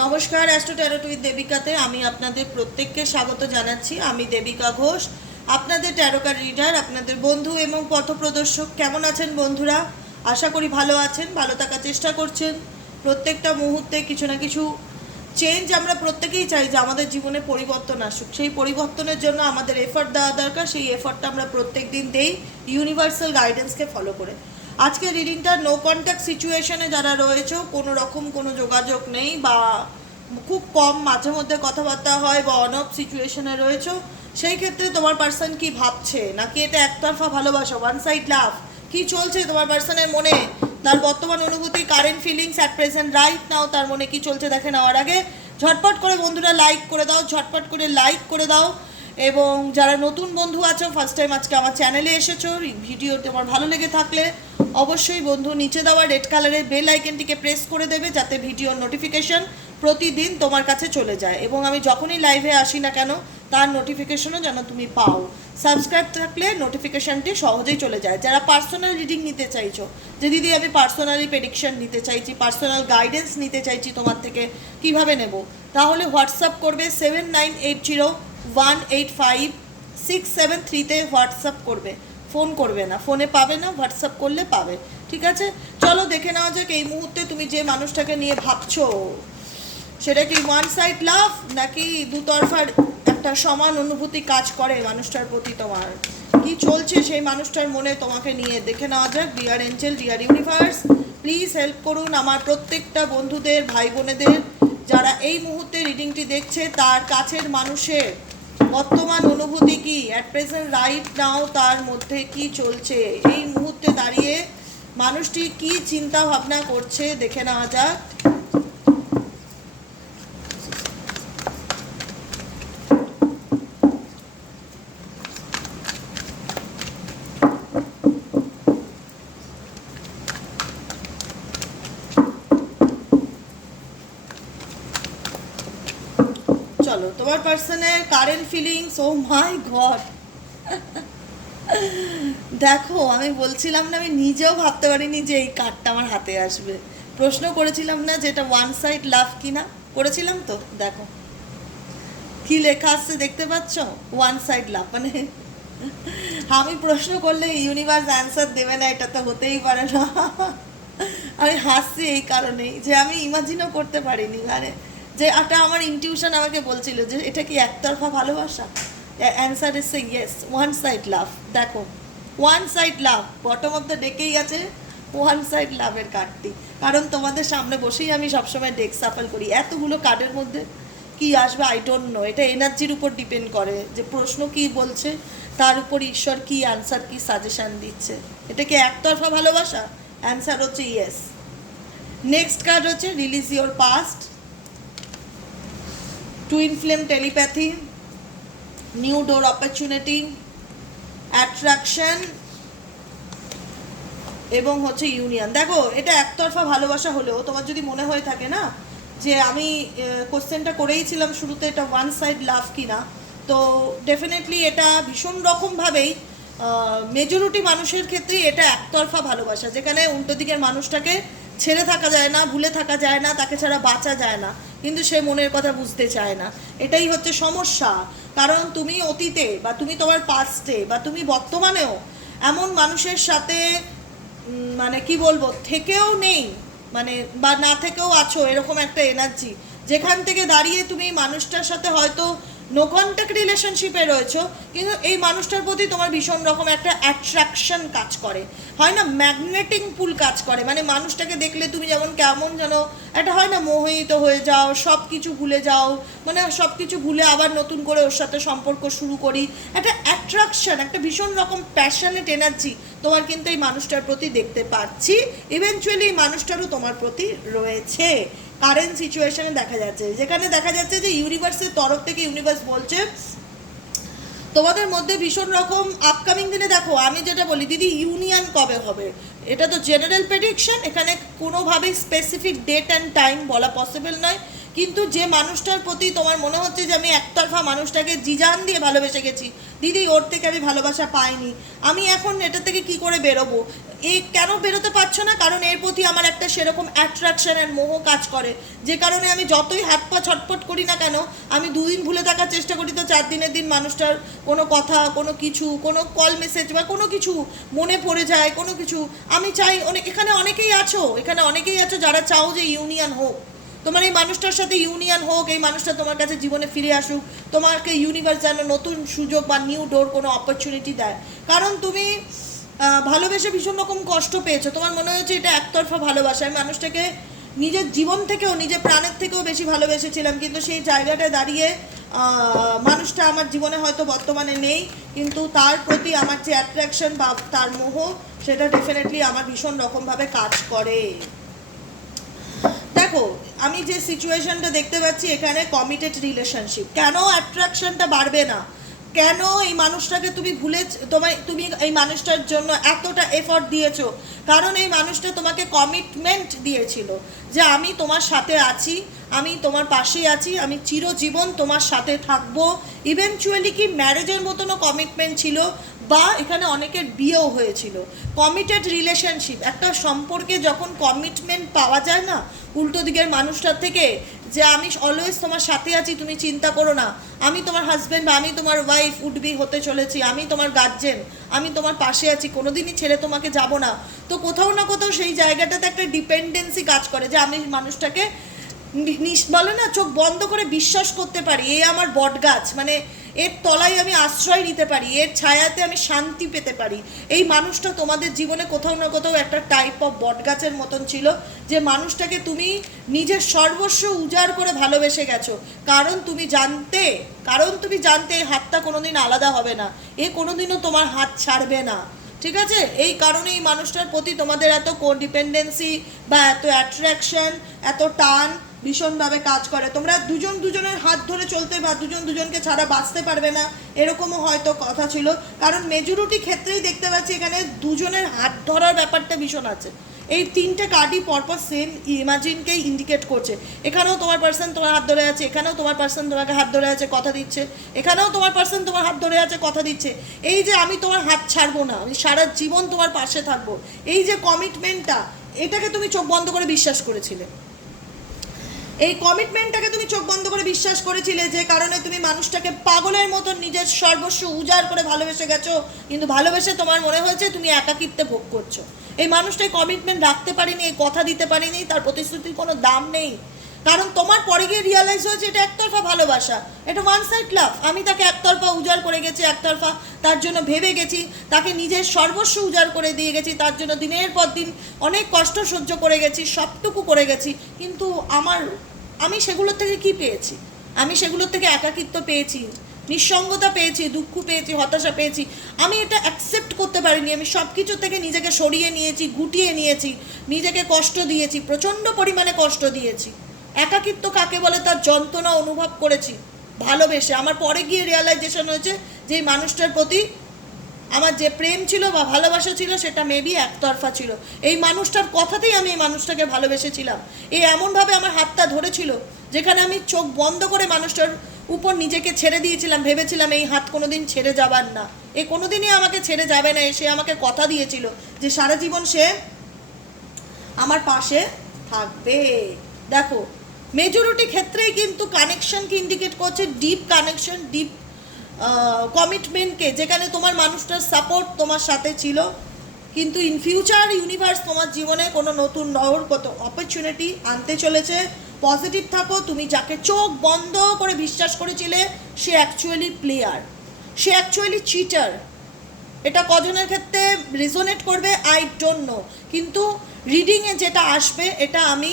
নমস্কার astro tarot with দেবিকাতে আমি আপনাদের প্রত্যেককে স্বাগত জানাচ্ছি। আমি দেবিকা ঘোষ, আপনাদের ট্যারোকার রিডার আপনাদের বন্ধু এবং পথপ্রদর্শক কেমন আছেন বন্ধুরা? আশা করি ভালো আছেন, ভালো থাকার চেষ্টা করছেন। প্রত্যেকটা মুহূর্তে কিছু না কিছু চেঞ্জ আমরা প্রত্যেকেই চাই যে আমাদের জীবনে পরিবর্তন আসুক। সেই পরিবর্তনের জন্য আমাদের এফর্ট দেওয়া দরকার, সেই এফর্টটা আমরা প্রত্যেক দিন দেই ইউনিভার্সাল গাইডেন্সকে ফলো করে। আজকে রিডিংটা নো কন্ট্যাক্ট সিচুয়েশনে যারা রয়েছে, কোনো রকম কোনো যোগাযোগ নেই বা খুব কম মাঝে মধ্যে কথাবার্তা হয় বা অন অফ সিচুয়েশনে রয়েছে, সেই ক্ষেত্রে তোমার পার্সন কি ভাবছে? নাকি এটা একতরফা ভালোবাসা ওয়ান সাইড লাভ কি চলছে তোমার পার্সনের মনে? তার বর্তমান অনুভূতি current feelings at present right now তার মনে কি চলছে দেখে নেওয়ার আগে ঝটপট করে বন্ধুরা লাইক করে দাও, ঝটপট করে লাইক করে দাও। এবং যারা নতুন বন্ধু আছো ফার্স্ট টাইম আজকে আমার চ্যানেলে এসেছ ভিডিও তোমার ভালো লেগে থাকলে অবশ্যই বন্ধু নিচে দেওয়া রেড কালারের বেল আইকনটিকে প্রেস করে দেবে যাতে ভিডিওর নোটিফিকেশন প্রতিদিন তোমার কাছে চলে যায়। এবং আমি যখনই লাইভে আসি না কেন, তার নোটিফিকেশনও যেন তুমি পাও। সাবস্ক্রাইব থাকলে নোটিফিকেশনটি সহজেই চলে যায়। যারা পার্সোনাল রিডিং নিতে চাইছো, যে দিদি আমি পার্সোনালি প্রেডিকশন নিতে চাইছি পার্সোনাল গাইডেন্স নিতে চাইছি তোমার থেকে কীভাবে নেব, তাহলে হোয়াটসঅ্যাপ করবে seven nine eight zero one eight five six seven থ্রিতে হোয়াটসঅ্যাপ করবে। ফোন করবে না। ফোনে পাবে না, হোয়াটসঅ্যাপ করলে পাবে। ঠিক আছে? চলো দেখে নেওয়া যাক এই মুহূর্তে তুমি যে মানুষটাকে নিয়ে ভাবছ, সেটা কি ওয়ান সাইড লাভ নাকি দুতরফার একটা সমান অনুভূতি কাজ করে মানুষটার প্রতি তোমার? কি চলছে সেই মানুষটার মনে? তোমাকে নিয়ে দেখে নেওয়া যাক। Dear angel dear universe please help করুন আমার প্রত্যেকটা বন্ধুদের ভাই বোনেদের যারা এই মুহূর্তে রিডিংটি দেখছে, তার কাছের মানুষের বর্তমান অনুভূতি কি? অ্যাট প্রেজেন্ট রাইট নাও তার মধ্যে কি চলছে? এই মুহূর্তে দাঁড়িয়ে মানুষটি কি চিন্তা ভাবনা করছে, দেখে নেওয়া যাক চলো তোমার পার্সনের current feelings oh my god দেখো, আমি বলছিলাম না, আমি নিজেও ভাবতে পারিনি যে এই কার্ডটা আমার হাতে আসবে। প্রশ্ন করেছিলাম না যে এটা ওয়ান সাইড লাভ কিনা? করেছিলাম তো, দেখো। কি লেখা আসছে দেখতে পাচ্ছ? ওয়ান সাইড লাভ মানে আমি প্রশ্ন করলে ইউনিভার্স অ্যান্সার দেবে না, এটা তো হতেই পারে না। আমি হাসছি এই কারণেই যে আমি ইমাজিনও করতে পারিনি মানে যে এটা আমার ইনটিউশন আমাকে বলছিল যে এটা কি একতরফা ভালোবাসা? অ্যান্সার এসে ইয়েস ওয়ান সাইড লাভ দেখো one side love bottom of the ডেকেই আছে ওয়ান সাইড লাভের কার্ডটি কারণ তোমাদের সামনে বসেই আমি সবসময় ডেক সাফল করি। এতগুলো কার্ডের মধ্যে কি আসবে? আই ডোন্ট নো এটা এনার্জির উপর ডিপেন্ড করে যে প্রশ্ন কি বলছে, তার উপর ঈশ্বর কি অ্যান্সার কি সাজেশন দিচ্ছে। এটা কি একতরফা ভালোবাসা? অ্যান্সার হচ্ছে ইয়েস নেক্সট কার্ড হচ্ছে release your past twin flame telepathy new door opportunity attraction এবং হচ্ছে ইউনিয়ন দেখো, এটা একতরফা ভালোবাসা হলেও তোমার যদি মনে হয়ে থাকে না যে আমি কোশ্চেনটা করেইছিলাম শুরুতে, এটা ওয়ান সাইড লাভ কিনা, তো ডেফিনেটলি এটা ভীষণ রকমভাবেই মেজরিটি মানুষের ক্ষেত্রেই এটা একতরফা ভালোবাসা, যেখানে উল্টো দিকের মানুষটাকে ছেড়ে থাকা যায় না, ভুলে থাকা যায় না, তাকে ছাড়া বাঁচা যায় না। কিন্তু সে মনের কথা বুঝতে চায় না। এটাই হচ্ছে সমস্যা। কারণ তুমি অতীতে বা তুমি তোমার পাস্টে বা তুমি বর্তমানেও এমন মানুষের সাথে মানে কি বলব, থেকেও নেই। মানে বা না থেকেও আছো, এরকম একটা এনার্জি যেখান থেকে দাঁড়িয়ে তুমি মানুষটার সাথে হয়তো নো কন্ট্যাক্ট রিলেশনশিপে রয়েছো, কিন্তু এই মানুষটার প্রতি তোমার ভীষণ রকম একটা অ্যাট্রাকশন কাজ করে। হয় না? ম্যাগনেটিং পুল কাজ করে। মানে মানুষটাকে দেখলে তুমি যেমন কেমন যেন একটা হয় না? মোহিত হয়ে যাও সব কিছু ভুলে যাও। মানে সব কিছু ভুলে আবার নতুন করে ওর সাথে সম্পর্ক শুরু করি। একটা অ্যাট্রাকশন একটা ভীষণ রকম প্যাশনেট এনার্জি তোমার কিন্তু এই মানুষটার প্রতি দেখতে পাচ্ছি। ইভেনচুয়ালি এই মানুষটারও তোমার প্রতি রয়েছে। কারেন্ট সিচুয়েশনে দেখা যাচ্ছে। যেখানে দেখা যাচ্ছে যে ইউনিভার্সের তরফ থেকে ইউনিভার্স বলছে, তোমাদের মধ্যে ভীষণ রকম আপকামিং দিনে দেখো, আমি যেটা বলি, দিদি ইউনিয়ন কবে হবে? এটা তো জেনারেল প্রেডিকশন এখানে কোনোভাবেই স্পেসিফিক ডেট অ্যান্ড টাইম বলা পসিবল নয়। কিন্তু যে মানুষটার প্রতি তোমার মনে হচ্ছে যে আমি একতরফা মানুষটাকে জিজান দিয়ে ভালোবেসে গেছি, দিদি ওর থেকে আমি ভালোবাসা পাইনি, আমি এখন এটা থেকে কি করে বেরোবো? এ কেন বেরোতে পারছ না? কারণ এর প্রতি আমার একটা সেরকম অ্যাট্রাকশনের মোহ কাজ করে। যে কারণে আমি যতই হাত পা ছটপট করি না কেন, আমি দুদিন ভুলে থাকার চেষ্টা করি তো চার দিনের দিন মানুষটার কোনো কথা, কোনো কিছু, কোনো কল মেসেজ বা কোনো কিছু মনে পড়ে যায়, কোনো কিছু। আমি চাই অনেক এখানে অনেকেই আছো, এখানে অনেকেই আছো যারা চাও যে ইউনিয়ন হোক। তোমার এই মানুষটার সাথে ইউনিয়ন হোক, এই মানুষটা তোমার কাছে জীবনে ফিরে আসুক, তোমাকে ইউনিভার্স যেন নতুন সুযোগ বা নিউ ডোর কোনো অপরচুনিটি দেয়। কারণ তুমি ভালোবেসে ভীষণ রকম কষ্ট পেয়েছ। তোমার মনে হয়েছে এটা একতরফা ভালোবাসা। আমি মানুষটাকে নিজের জীবন থেকেও, নিজের প্রাণের থেকেও বেশি ভালোবেসেছিলাম। কিন্তু সেই জায়গাটায় দাঁড়িয়ে মানুষটা আমার জীবনে হয়তো বর্তমানে নেই। কিন্তু তার প্রতি আমার যে অ্যাট্রাকশন বা তার মোহ, সেটা ডেফিনেটলি আমার ভীষণ রকমভাবে কাজ করে। দেখো, আমি যে সিচুয়েশনটা দেখতে পাচ্ছি এখানে কমিটেড রিলেশনশিপ কেন অ্যাট্রাকশনটা বাড়বে না? কেন এই মানুষটাকে তুমি ভুলে, তোমায়, তুমি এই মানুষটার জন্য এতটা এফর্ট দিয়েছ? কারণ এই মানুষটা তোমাকে কমিটমেন্ট দিয়েছিল যে আমি তোমার সাথে আছি, আমি তোমার পাশেই আছি, আমি চিরজীবন তোমার সাথে থাকব। ইভেনচুয়ালি কি ম্যারেজের মতনও কমিটমেন্ট ছিল? বা এখানে অনেকের বিয়েও হয়েছিল। কমিটেড রিলেশনশিপ একটা সম্পর্কে যখন কমিটমেন্ট পাওয়া যায় না, উল্টো দিকের মানুষটার থেকে যে আমি অলওয়েজ তোমার সাথে আছি, তুমি চিন্তা করো না। আমি তোমার হাজব্যান্ড বা আমি তোমার ওয়াইফ উডবি হতে চলেছি, আমি তোমার গার্জেন আমি তোমার পাশে আছি, কোনোদিনই ছেড়ে তোমাকে যাব না। তো কোথাও না কোথাও সেই জায়গাটাতে একটা ডিপেন্ডেন্সি কাজ করে যে আমি মানুষটাকে বলে না, চোখ বন্ধ করে বিশ্বাস করতে পারি, এ আমার বটগাছ। মানে এর তলায় আমি আশ্রয় নিতে পারি, এর ছায়াতে আমি শান্তি পেতে পারি। এই মানুষটা তোমাদের জীবনে কোথাও না কোথাও একটা টাইপ অফ বটগাছের মতন ছিল, যে মানুষটাকে তুমি নিজের সর্বস্ব উজাড় করে ভালোবেসে গেছো। কারণ তুমি জানতে, কারণ তুমি জানতে এই হাতটা কোনোদিন আলাদা হবে না। এ কোনোদিনও তোমার হাত ছাড়বে না। ঠিক আছে? এই কারণে এই মানুষটার প্রতি তোমাদের এত কোডিপেন্ডেন্সি বা এত অ্যাট্রাকশন এত টান ভীষণভাবে কাজ করে। তোমরা দুজন দুজনের হাত ধরে চলতে বা দুজন দুজনকে ছাড়া বাঁচতে পারবে না, এরকমও হয়তো কথা ছিল। কারণ মেজরিটি ক্ষেত্রেই দেখতে পাচ্ছি এখানে দুজনের হাত ধরার ব্যাপারটা ভীষণ আছে। এই তিনটে কার্ডই পরপর সেম ইমাজিনকেই ইন্ডিকেট করছে। এখানেও তোমার পার্সন তোমার হাত ধরে আছে, এখানেও তোমার পার্সন তোমাকে হাত ধরে আছে, কথা দিচ্ছে। এখানেও তোমার পার্সন তোমার হাত ধরে আছে, কথা দিচ্ছে। এই যে আমি তোমার হাত ছাড়বো না, আমি সারা জীবন তোমার পাশে থাকব, এই যে কমিটমেন্টটা এটাকে তুমি চোখ বন্ধ করে বিশ্বাস করেছিলে। এই কমিটমেন্টটাকে তুমি চোখ বন্ধ করে বিশ্বাস করেছিলে যে কারণে তুমি মানুষটাকে পাগলের মতন নিজের সর্বস্ব উজাড় করে ভালোবেসে গেছো, কিন্তু ভালোবেসে তোমার মনে হয়েছে তুমি একাকিত্বে ভোগ করছ। এই মানুষটাই কমিটমেন্ট রাখতে পারিনি, এই কথা দিতে পারিনি, তার প্রতিশ্রুতির কোনো দাম নেই। কারণ তোমার পরে গিয়ে রিয়ালাইজ হয়েছে এটা একতরফা ভালোবাসা, এটা ওয়ান সাইড লাভ আমি তাকে একতরফা উজাড় করে গেছি, একতরফা তার জন্য ভেবে গেছি, তাকে নিজের সর্বস্ব উজাড় করে দিয়ে গেছি, তার জন্য দিনের পর দিন অনেক কষ্ট সহ্য করে গেছি, সবটুকু করে গেছি, কিন্তু আমার আমি সেগুলোর থেকে কি পেয়েছি? আমি সেগুলোর থেকে একাকিত্ব পেয়েছি, নিঃসঙ্গতা পেয়েছি, দুঃখ পেয়েছি, হতাশা পেয়েছি। আমি এটা অ্যাকসেপ্ট করতে পারিনি। আমি সব কিছু থেকে নিজেকে সরিয়ে নিয়েছি, গুটিয়ে নিয়েছি, নিজেকে কষ্ট দিয়েছি, প্রচণ্ড পরিমাণে কষ্ট দিয়েছি। একাকিত্ব কাকে বলে? তার যন্ত্রণা অনুভব করেছি, ভালোবেসে। আমার পরে গিয়ে রিয়ালাইজেশন হয়েছে যে মানুষটার প্রতি আমার যে প্রেম ছিল বা ভালোবাসা ছিল, সেটা মেবি একতরফা ছিল। এই মানুষটার কথাতেই আমি এই মানুষটাকে ভালোবেসেছিলাম। এ এমনভাবে আমার হাতটা ধরেছিল, যেখানে আমি চোখ বন্ধ করে মানুষটার উপর নিজেকে ছেড়ে দিয়েছিলাম, ভেবেছিলাম এই হাত কোনোদিন ছেড়ে যাবার না। এ কোনোদিনই আমাকে ছেড়ে যাবে না সে আমাকে কথা দিয়েছিল যে সারা জীবন সে আমার পাশে থাকবে। দেখো মেজরিটি ক্ষেত্রেই কিন্তু কানেকশনকে ইন্ডিকেট করছে ডিপ কানেকশন ডিপ কমিটমেন্টকে যেখানে তোমার মানুষটার সাপোর্ট তোমার সাথে ছিল। কিন্তু ইন ফিউচার ইউনিভার্স তোমার জীবনে কোনো নতুন নহর, কত অপরচুনিটি আনতে চলেছে। পজিটিভ থাকো, তুমি যাকে চোখ বন্ধ করে বিশ্বাস করেছিলে, সে অ্যাকচুয়ালি প্লেয়ার সে অ্যাকচুয়ালি চিটার এটা কজনের ক্ষেত্রে রেজোনেট করবে? আই ডোন্ট নো কিন্তু রিডিংয়ে যেটা আসবে, এটা আমি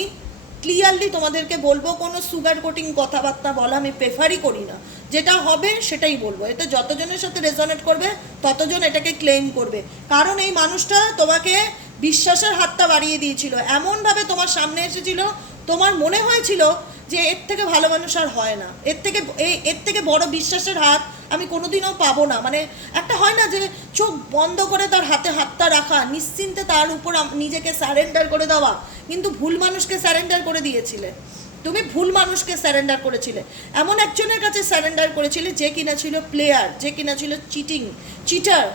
ক্লিয়ারলি তোমাদেরকে বলব, কোনো সুগার কোটিং কথাবার্তা বলা আমি প্রেফারই করি না। যেটা হবে সেটাই বলব। এটা যতজনের সাথে রেজনেট করবে, ততজন এটাকে ক্লেম করবে। কারণ এই মানুষটা তোমাকে বিশ্বাসের হাতটা বাড়িয়ে দিয়েছিল। এমনভাবে তোমার সামনে এসেছিল, তোমার মনে হয়েছিল যে এর থেকে ভালো মানুষ আর হয় না। এর থেকে এই এর থেকে বড় বিশ্বাসের হাত আমি কোনোদিনও পাবো না। মানে একটা হয় না যে চোখ বন্ধ করে তার হাতে হাতটা রাখা, নিশ্চিন্তে তার উপর নিজেকে স্যারেন্ডার করে দেওয়া। কিন্তু ভুল মানুষকে স্যারেন্ডার করে দিয়েছিলে। তুমি ভুল মানুষকে স্যারেন্ডার করেছিলে। এমন একজনের কাছে স্যারেন্ডার করেছিলে যে কিনা ছিল প্লেয়ার যে কিনা ছিল চিটিং চিটার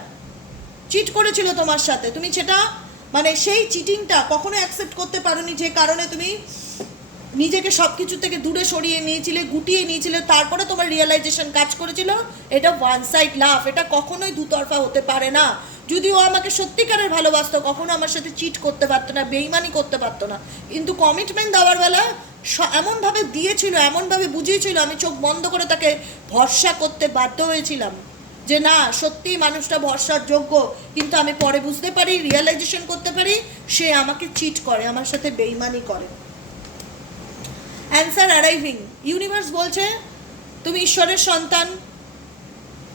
চিট করেছিল তোমার সাথে। তুমি সেটা মানে সেই চিটিংটা কখনো অ্যাকসেপ্ট করতে পারোনি যে কারণে তুমি নিজেকে সব কিছু থেকে দূরে সরিয়ে নিয়েছিলে, গুটিয়ে নিয়েছিলে, তারপরে তোমার রিয়েলাইজেশন কাজ করেছিল। এটা ওয়ান সাইড লাভ এটা কখনোই দুতরফা হতে পারে না। যদি ও আমাকে সত্যিকারের ভালোবাসতো, কখনো আমার সাথে চিট করতে পারতো না, বেইমানি করতে পারতো না। কিন্তু কমিটমেন্ট দেওয়ার বেলা এমনভাবে দিয়েছিল, এমনভাবে বুঝিয়েছিল, আমি চোখ বন্ধ করে তাকে ভরসা করতে বাধ্য হয়েছিলাম। যে না, সত্যি মানুষটা ভরসার যোগ্য, কিন্তু আমি পরে বুঝতে পারি রিয়েলাইজেশন করতে পারি, সে আমাকে চিট করে, আমার সাথে বেইমানি করে। অ্যান্সার অ্যারাইভিং ইউনিভার্স বলছে, তুমি ঈশ্বরের সন্তান,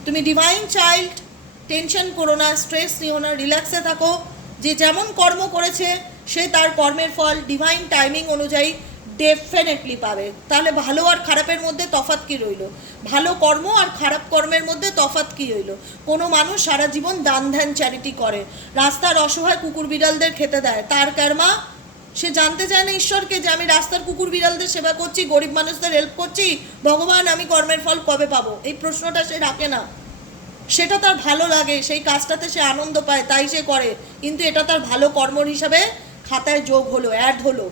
তুমি ডিভাইন চাইল্ড টেনশন করো না স্ট্রেস নিও না রিল্যাক্সে থাকো। যে যেমন কর্ম করেছে, সে তার কর্মের ফল ডিভাইন টাইমিং অনুযায়ী ডেফিনেটলি পাবে। তাহলে ভালো আর খারাপের মধ্যে তফাত কী রইল? ভালো কর্ম আর খারাপ কর্মের মধ্যে তফাত কী রইল? কোনো মানুষ সারা জীবন দান ধ্যান চ্যারিটি করে। রাস্তার অসহায় কুকুর বিড়ালদের খেতে দেয়। তার কর্মা সে জানতে চায় না ঈশ্বরকে যে আমি রাস্তার কুকুর বিড়ালদের সেবা করছি, গরিব মানুষদের হেল্প করছি। ভগবান, আমি কর্মের ফল কবে পাবো? এই প্রশ্নটা সে রাখে না। সেটা তার ভালো লাগে। সেই কাজটাতে সে আনন্দ পায়, তাই সে করে। কিন্তু এটা তার ভালো কর্ম হিসাবে খাতায় যোগ হলো অ্যাড হলো।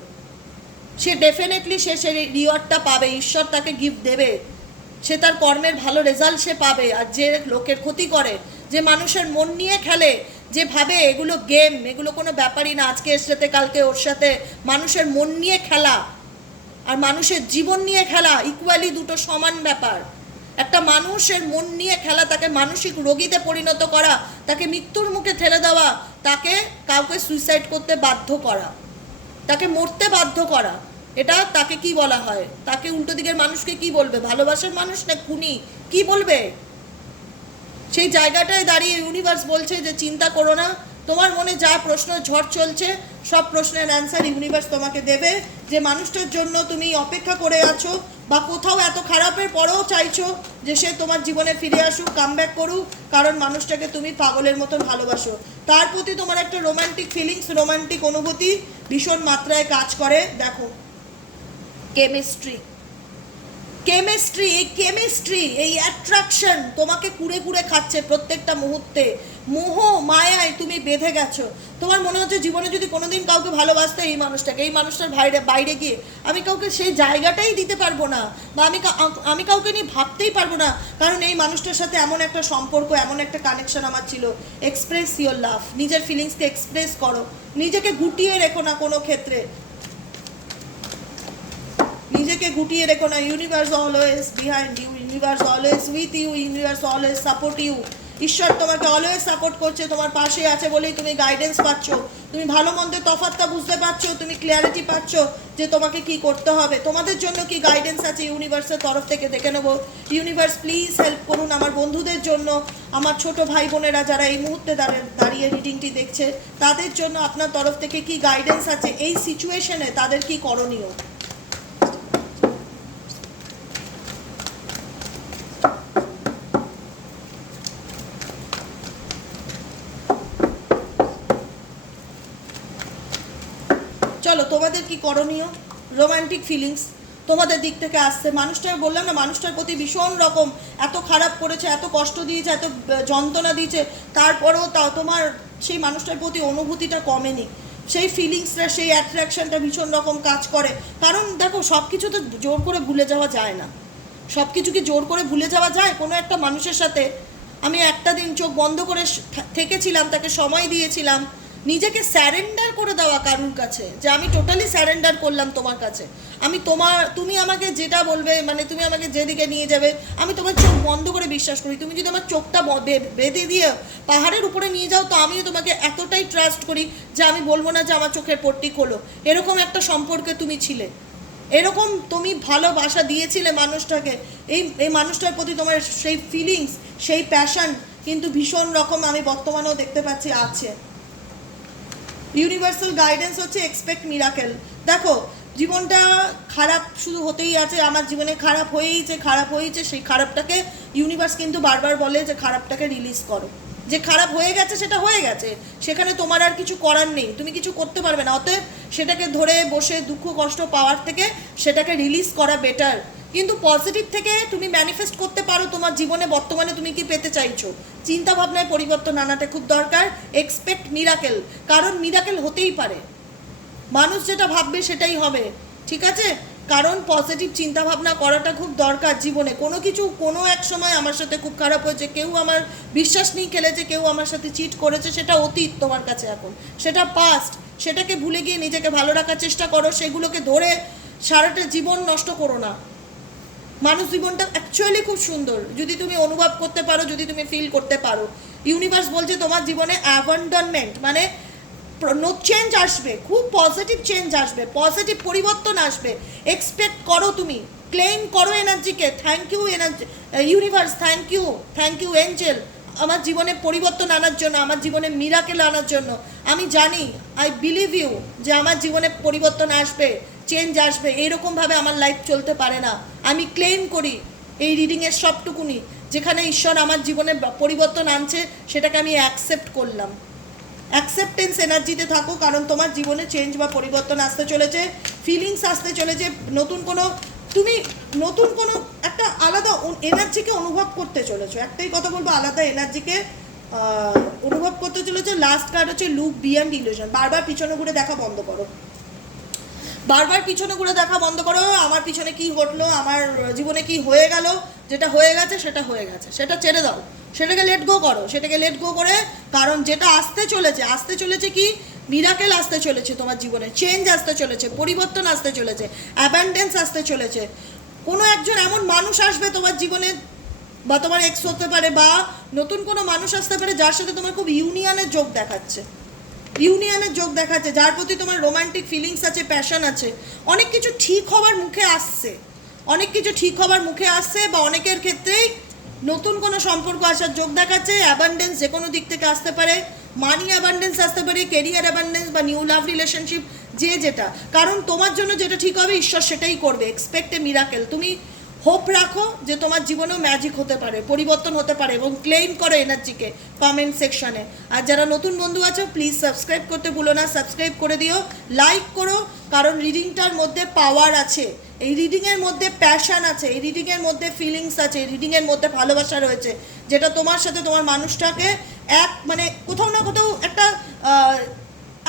সে ডেফিনেটলি সে সে রিওয়ার্ডটা পাবে, ঈশ্বর তাকে গিফট দেবে। সে তার কর্মের ভালো রেজাল্ট সে পাবে, আর যে লোকের ক্ষতি করে, যে মানুষের মন নিয়ে খেলে, যে ভাবে এগুলো গেম এগুলো কোনো ব্যাপারই না, আজকে এর সাথে কালকে ওর সাথে মানুষের মন নিয়ে খেলা, আর মানুষের জীবন নিয়ে খেলা ইকুয়ালি দুটো সমান ব্যাপার। একটা মানুষের মন নিয়ে খেলা, তাকে মানসিক রোগীতে পরিণত করা, তাকে মৃত্যুর মুখে ঠেলে দেওয়া, তাকে কাউকে সুইসাইড করতে বাধ্য করা। তাকে মরতে বাধ্য করা। এটা তাকে কি বলা হয়? তাকে উল্টো দিকের মানুষকে কি বলবে? ভালোবাসার মানুষ না খুনি? কি বলবে? সেই জায়গাটায় দাঁড়িয়ে ইউনিভার্স বলছে যে, চিন্তা করো না, তোমার মনে যা প্রশ্ন, ঝড় চলছে, সব প্রশ্নের অ্যান্সার ইউনিভার্স তোমাকে দেবে। যে মানুষটার জন্য তুমি অপেক্ষা করে আছো বা কোথাও এত খারাপের পরেও চাইছো যে সে তোমার জীবনে ফিরে আসুক কাম করুক, কারণ মানুষটাকে তুমি পাগলের মতন ভালোবাসো। তার প্রতি তোমার একটা রোমান্টিক ফিলিংস রোমান্টিক অনুভূতি ভীষণ মাত্রায় কাজ করে। দেখো কেমিস্ট্রি কেমিস্ট্রি এই কেমিস্ট্রি এই অ্যাট্রাকশন তোমাকে কুড়ে কুড়ে খাচ্ছে প্রত্যেকটা মুহূর্তে। মোহ, মায়ায় তুমি বেঁধে গেছো। তোমার মনে হচ্ছে জীবনে যদি কোনোদিন কাউকে ভালোবাসতে এই মানুষটাকে, এই মানুষটার বাইরে বাইরে গিয়ে আমি কাউকে সেই জায়গাটাই দিতে পারব না, বা আমি আমি কাউকে নিয়ে ভাবতেই পারব না, কারণ এই মানুষটার সাথে এমন একটা সম্পর্ক, এমন একটা কানেকশন আমার ছিল। এক্সপ্রেস ইয়োর লাভ নিজের ফিলিংসকে এক্সপ্রেস করো। নিজেকে গুটিয়ে রেখো না কোনো ক্ষেত্রে। নিজেকে গুটিয়ে রেখো না। Universe always behind you universe always with you universe always support you ঈশ্বর তোমাকে অলওয়েজ সাপোর্ট করছে, তোমার পাশে আছে বলেই তুমি গাইডেন্স পাচ্ছ। তুমি ভালো মন্দের তফাৎটা বুঝতে পারছ তুমি ক্লিয়ারিটি পাচ্ছ যে তোমাকে কি করতে হবে। তোমাদের জন্য কি গাইডেন্স আছে ইউনিভার্সের তরফ থেকে দেখে নেব। ইউনিভার্স প্লিজ হেল্প করুন আমার বন্ধুদের জন্য। আমার ছোট ভাই বোনেরা যারা এই মুহূর্তে দাঁড়িয়ে রিডিংটি দেখছে, তাদের জন্য আপনার তরফ থেকে কি গাইডেন্স আছে? এই সিচুয়েশনে তাদের কি করণীয় চলো তোমাদের কি করণীয়? রোমান্টিক ফিলিংস তোমাদের দিক থেকে আসছে। মানুষটার বললাম না, মানুষটার প্রতি ভীষণ রকম এত খারাপ করেছে, এত কষ্ট দিয়েছে, এত যন্ত্রণা দিয়েছে। তারপরেও তা, তোমার সেই মানুষটার প্রতি অনুভূতিটা কমেনি। সেই ফিলিংসটা সেই অ্যাট্রাকশনটা ভীষণ রকম কাজ করে। কারণ দেখো সব কিছু তো জোর করে ভুলে যাওয়া যায় না। সব কিছু কি জোর করে ভুলে যাওয়া যায়? কোনো একটা মানুষের সাথে আমি একটা দিন চোখ বন্ধ করে থেকেছিলাম, তাকে সময় দিয়েছিলাম। নিজেকে স্যারেন্ডার করে দেওয়া কারুর কাছে, যে আমি টোটালি স্যারেন্ডার করলাম তোমার কাছে। আমি তোমার, তুমি আমাকে যেটা বলবে মানে তুমি আমাকে যেদিকে নিয়ে যাবে, আমি তোমার চোখ বন্ধ করে বিশ্বাস করি। তুমি যদি আমার চোখটা বেঁধে দিয়ে পাহাড়ের উপরে নিয়ে যাও, তো আমিও তোমাকে এতটাই ট্রাস্ট করি যে আমি বলব না যে আমার চোখের পট্টি খোলো। এরকম একটা সম্পর্কে তুমি ছিলে। এরকম তুমি ভালোবাসা দিয়েছিলে মানুষটাকে। এই এই মানুষটার প্রতি তোমার সেই ফিলিংস সেই প্যাশন কিন্তু ভীষণ রকম আমি বর্তমানেও দেখতে পাচ্ছি আছে। ইউনিভার্সাল গাইডেন্স হচ্ছে এক্সপেক্ট মিরাকেল দেখো, জীবনটা খারাপ শুধু হতেই আছে, আমার জীবনে খারাপ হয়েইছে, খারাপ হয়েছে সেই খারাপটাকে ইউনিভার্স কিন্তু বারবার বলে যে খারাপটাকে রিলিজ করো। যে খারাপ হয়ে গেছে, সেটা হয়ে গেছে। সেখানে তোমার আর কিছু করার নেই, তুমি কিছু করতে পারবে না। অতএব সেটাকে ধরে বসে দুঃখ, কষ্ট পাওয়ার থেকে সেটাকে রিলিজ করা বেটার কিন্তু পজিটিভ থেকে তুমি ম্যানিফেস্ট করতে পারো তোমার জীবনে, বর্তমানে তুমি কি পেতে চাইছো। চিন্তা ভাবনায় পরিবর্তন আনাটা খুব দরকার। এক্সপেক্ট মিরাকেল কারণ মিরাকেল হতেই পারে। মানুষ যেটা ভাববে সেটাই হবে, ঠিক আছে? কারণ পজিটিভ চিন্তা ভাবনা করাটা খুব দরকার জীবনে। কোনো কিছু কোনো এক সময় আমার সাথে খুব খারাপ হয়েছে, কেউ আমার বিশ্বাস নিয়ে খেলেছে কেউ আমার সাথে চিট করেছে, সেটা অতীত তোমার কাছে এখন। সেটা পাস্ট সেটাকে ভুলে গিয়ে নিজেকে ভালো রাখার চেষ্টা করো, সেগুলোকে ধরে সারাটা জীবন নষ্ট করো না। মানুষ জীবনটা অ্যাকচুয়ালি খুব সুন্দর। যদি তুমি অনুভব করতে পারো, যদি তুমি ফিল করতে পারো। ইউনিভার্স বলছে তোমার জীবনে অ্যাবান্ডনমেন্ট মানে চেঞ্জ আসবে, খুব পজিটিভ চেঞ্জ আসবে পজিটিভ পরিবর্তন আসবে। এক্সপেক্ট করো তুমি ক্লেম করো এনার্জিকে thank you energy universe thank you thank you angel আমার জীবনে পরিবর্তন আনার জন্য, আমার জীবনে মিরাকেল আনার জন্য। আমি জানি আই বিলিভ ইউ যে আমার জীবনে পরিবর্তন আসবে চেঞ্জ আসবে, এইরকমভাবে আমার লাইফ চলতে পারে না। আমি ক্লেম করি এই রিডিংয়ের সবটুকুনি, যেখানে ঈশ্বর আমার জীবনে পরিবর্তন আনছে, সেটাকে আমি অ্যাকসেপ্ট করলাম। অ্যাকসেপ্টেন্স এনার্জিতে থাকো, কারণ তোমার জীবনে চেঞ্জ বা পরিবর্তন আসতে চলেছে ফিলিংস আসতে চলেছে, নতুন কোনো তুমি নতুন কোনো একটা আলাদা এনার্জিকে অনুভব করতে চলেছো। একটাই কথা বলব, আলাদা এনার্জিকে অনুভব করতে চলেছো। লাস্ট কার্ড হচ্ছে লুক বিয়ান্ড ইলিউশন বারবার পিছনে ঘুরে দেখা বন্ধ করো। বারবার পিছনে ঘুরে দেখা বন্ধ করো, আমার পিছনে কি ঘটলো, আমার জীবনে কি হয়ে গেল, যেটা হয়ে গেছে সেটা হয়ে গেছে, সেটা ছেড়ে দাও। সেটাকে লেট গো করো, সেটাকে লেট গো করে, কারণ যেটা আসতে চলেছে আসতে চলেছে কি? মিরাকেল আসতে চলেছে তোমার জীবনে চেঞ্জ আসতে চলেছে, পরিবর্তন আসতে চলেছে অ্যাবান্ডেন্স আসতে চলেছে। কোনো একজন এমন মানুষ আসবে তোমার জীবনে, বা তোমার এক্স হতে পারে, বা নতুন কোনো মানুষ আসতে পারে, যার সাথে তোমার খুব ইউনিয়নের যোগ দেখাচ্ছে। ইউনিয়নের যোগ দেখাচ্ছে, যার প্রতি তোমার রোমান্টিক ফিলিংস আছে প্যাশন আছে। অনেক কিছু ঠিক হওয়ার মুখে আসছে। অনেক কিছু ঠিক হওয়ার মুখে আসছে বা অনেকের ক্ষেত্রেই নতুন কোনো সম্পর্ক আসার যোগ দেখাচ্ছে অ্যাবান্ডেন্স যে কোনো দিক থেকে আসতে পারে মানি অ্যাবান্ডেন্স আসতে পারে কেরিয়ার অ্যাবান্ডেন্স বা নিউ লাভ রিলেশনশিপ যে যেটা। কারণ তোমার জন্য যেটা ঠিক হবে, ঈশ্বর সেটাই করবে। এক্সপেক্ট এ মিরাকেল তুমি হোপ রাখো যে তোমার জীবনেও ম্যাজিক হতে পারে, পরিবর্তন হতে পারে এবং ক্লেম করো এনার্জিকে কমেন্ট সেকশনে আর যারা নতুন বন্ধু আছো প্লিজ সাবস্ক্রাইব করতে ভুলো না সাবস্ক্রাইব করে দিও লাইক করো, কারণ রিডিংটার মধ্যে পাওয়ার আছে। এই রিডিংয়ের মধ্যে প্যাশান আছে, এই রিডিংয়ের মধ্যে ফিলিংস আছে, এই রিডিংয়ের মধ্যে ভালোবাসা রয়েছে, যেটা তোমার সাথে তোমার মানুষটাকে এক মানে কোথাও না কোথাও একটা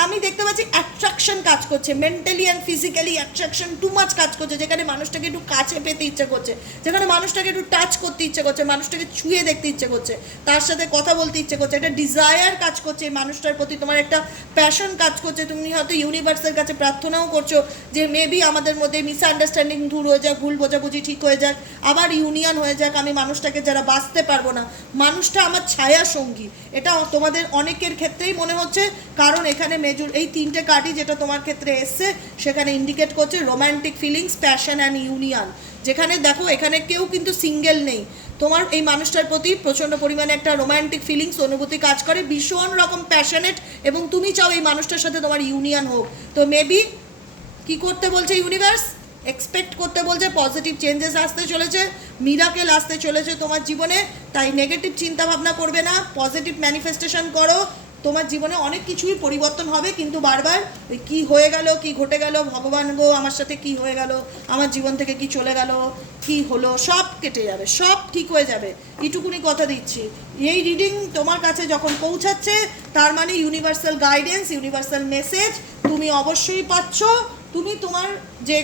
আমি দেখতে পাচ্ছি অ্যাট্রাকশন কাজ করছে mentally and physically attraction too much কাজ করছে, যেখানে মানুষটাকে একটু কাছে পেতে ইচ্ছে করছে, যেখানে মানুষটাকে একটু টাচ করতে ইচ্ছে করছে, মানুষটাকে ছুঁয়ে দেখতে ইচ্ছে করছে, তার সাথে কথা বলতে ইচ্ছে করছে, একটা ডিজায়ার কাজ করছে এই মানুষটার প্রতি, তোমার একটা প্যাশন কাজ করছে, তুমি হয়তো ইউনিভার্সের কাছে প্রার্থনাও করছ যে মেবি আমাদের মধ্যে মিসআন্ডারস্ট্যান্ডিং দূর হয়ে যাক, ভুল বোঝাবুঝি ঠিক হয়ে যাক, আবার ইউনিয়ন হয়ে যাক, আমি মানুষটাকে যারা বাঁচতে পারব না, মানুষটা আমার ছায়া সঙ্গী, এটা তোমাদের অনেকের ক্ষেত্রেই মনে হচ্ছে, কারণ এখানে মেজর এই তিনটে কার্ডই যেটা তোমার ক্ষেত্রে এসছে, সেখানে ইন্ডিকেট করছে romantic feelings passion and union যেখানে দেখো, এখানে কেউ কিন্তু সিঙ্গেল নেই। তোমার এই মানুষটার প্রতি প্রচণ্ড পরিমাণে একটা রোমান্টিক ফিলিংস অনুভূতি কাজ করে, ভীষণ রকম প্যাশনেট এবং তুমি চাও এই মানুষটার সাথে তোমার ইউনিয়ন হোক। তো মেবি কি করতে বলছে ইউনিভার্স এক্সপেক্ট করতে বলছে পজিটিভ চেঞ্জেস আসতে চলেছে মিরাকেল আসতে চলেছে তোমার জীবনে, তাই নেগেটিভ চিন্তা ভাবনা করবে না পজিটিভ ম্যানিফেস্টেশন করো তোমার জীবনে অনেক কিছুই পরিবর্তন হবে, কিন্তু বারবার কী হয়ে গেল, কি ঘটে গেল, ভগবান গো, আমার সাথে কি হয়ে গেল, আমার জীবন থেকে কি চলে গেল, কি হলো, সব কেটে যাবে, সব ঠিক হয়ে যাবে। এইটুকুনি কথা দিচ্ছি। এই রিডিং তোমার কাছে যখন পৌঁছাচ্ছে, তার মানে ইউনিভার্সাল গাইডেন্স ইউনিভার্সাল মেসেজ তুমি অবশ্যই পাচ্ছ। তুমি তোমার যে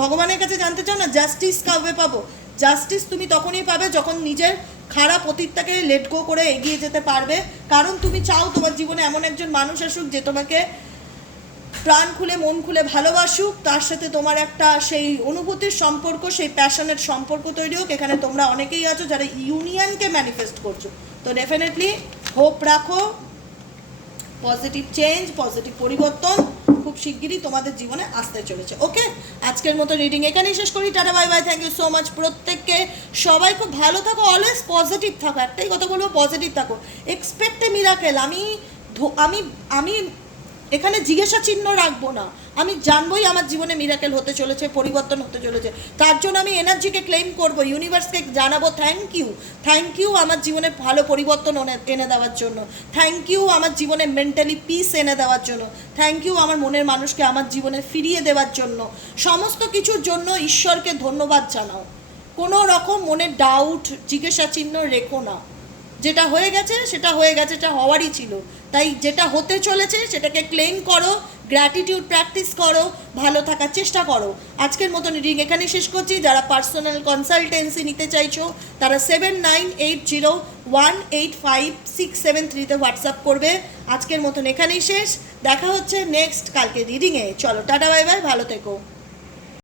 ভগবানের কাছে জানতে চাও না জাস্টিস কবে পাবো? জাস্টিস তুমি তখনই পাবে যখন নিজের খারাপ অতীতটাকে লেট গো করে এগিয়ে যেতে পারবে। কারণ তুমি চাও তোমার জীবনে এমন একজন মানুষ আসুক যে তোমাকে প্রাণ খুলে, মন খুলে ভালোবাসুক। তার সাথে তোমার একটা সেই অনুভূতির সম্পর্ক, সেই প্যাশনের সম্পর্ক তৈরি হোক। এখানে তোমরা অনেকেই আছো যারা ইউনিয়নকে ম্যানিফেস্ট করছ। তো ডেফিনেটলি হোপ রাখো। পজিটিভ চেঞ্জ পজিটিভ পরিবর্তন। শিগগিরই তোমাদের জীবনে আসতে চলেছে ওকে আজকের মতো রিডিং এখানেই শেষ করি, tata bye bye thank you so much প্রত্যেককে। সবাই খুব ভালো থাকো অলওয়েজ পজিটিভ থাকো, একটাই কথা বলব পজিটিভ থাকো। এক্সপেক্টে মিরাকেল আমি আমি আমি এখানে জিজ্ঞাসা চিহ্ন রাখব না। আমি জানবই আমার জীবনে মিরাকেল হতে চলেছে, পরিবর্তন হতে চলেছে। তার জন্য আমি এনার্জিকে ক্লেম করব ইউনিভার্সকে জানাব থ্যাংক ইউ থ্যাংক ইউ আমার জীবনে ভালো পরিবর্তন এনে- দেওয়ার জন্য। থ্যাংক ইউ আমার জীবনে মেন্টালি পিস এনে দেওয়ার জন্য। থ্যাংক ইউ আমার মনের মানুষকে আমার জীবনে ফিরিয়ে দেওয়ার জন্য। সমস্ত কিছুর জন্য ঈশ্বরকে ধন্যবাদ জানাও। কোনো রকম মনে ডাউট জিজ্ঞাসা চিহ্ন রেখো না। যেটা হয়ে গেছে, সেটা হয়ে গেছে এটা হওয়ারই ছিল। তাই যেটা হতে চলেছে, সেটাকে ক্লেম করো গ্র্যাটিটিউড প্র্যাকটিস করো, ভালো থাকার চেষ্টা করো। আজকের মতন রিডিং এখানে শেষ করছি। যারা পার্সোনাল কনসালটেন্সি নিতে চাইছো, তারা seven nine eight zero one eight five six seven থ্রিতে হোয়াটসঅ্যাপ করবে। আজকের মতন এখানেই শেষ। দেখা হচ্ছে নেক্সট কালকে রিডিংয়ে চলো, টাটা বাই বাই ভালো থেকো।